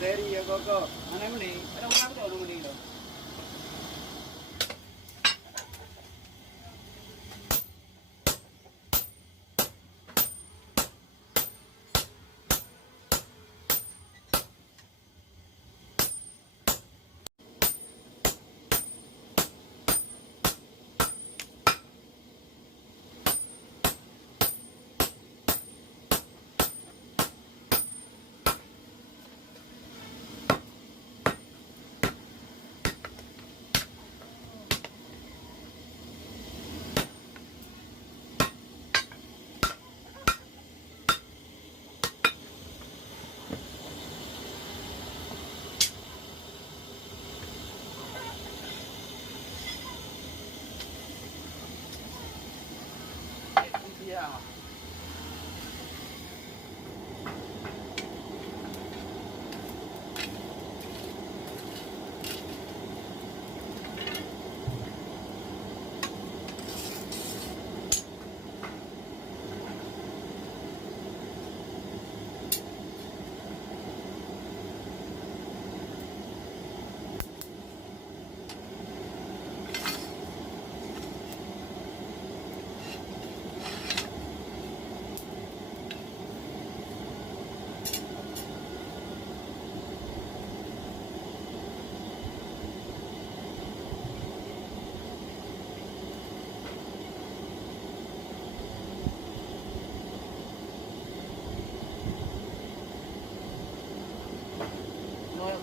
Dari ya kok mana mending ada orang tuh mending loh. Yeah.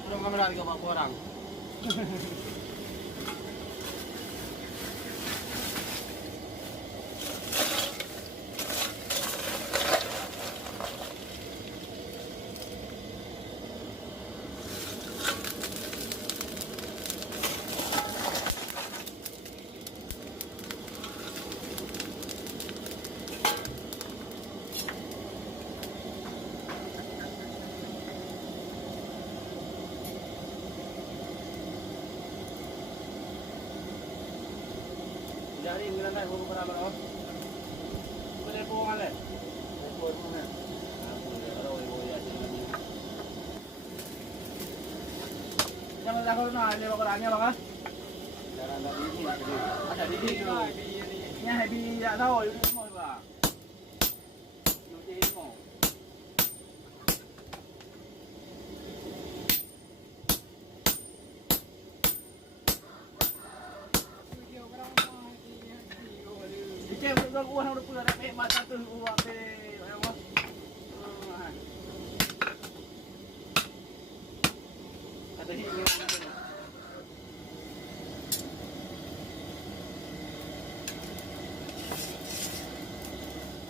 Belum kameran ke Pak orang. Jadi ingin naik buku berapa loh? Boleh buang le? Boleh buang. Jangan takut nak ada orangnya bang ah. Ada di sini. Ini happy tak tahu itu semua bang. Itu semua. Cek udah uang udah pulang dah mata tu uang tu apa? Ada ni ni.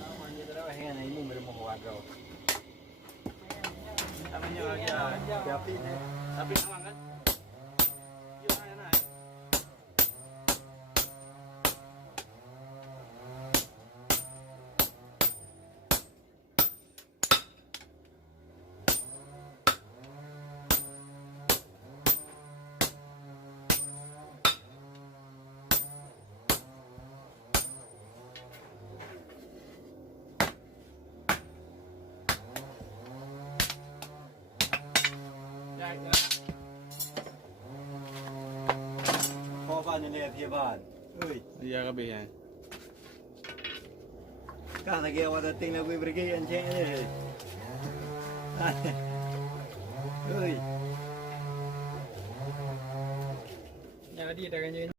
Aman dia dah hang ni mu mau buat kau. Tapi ni aja. Tapi ni. Tapi aman kan? ได้ก็ พ่อบ้านนี่เนี่ยพี่บ้านเอ้ย Iya ka biyan. Kan lagi awak datang nak pergi encik ni. Oi. Ya di dah kan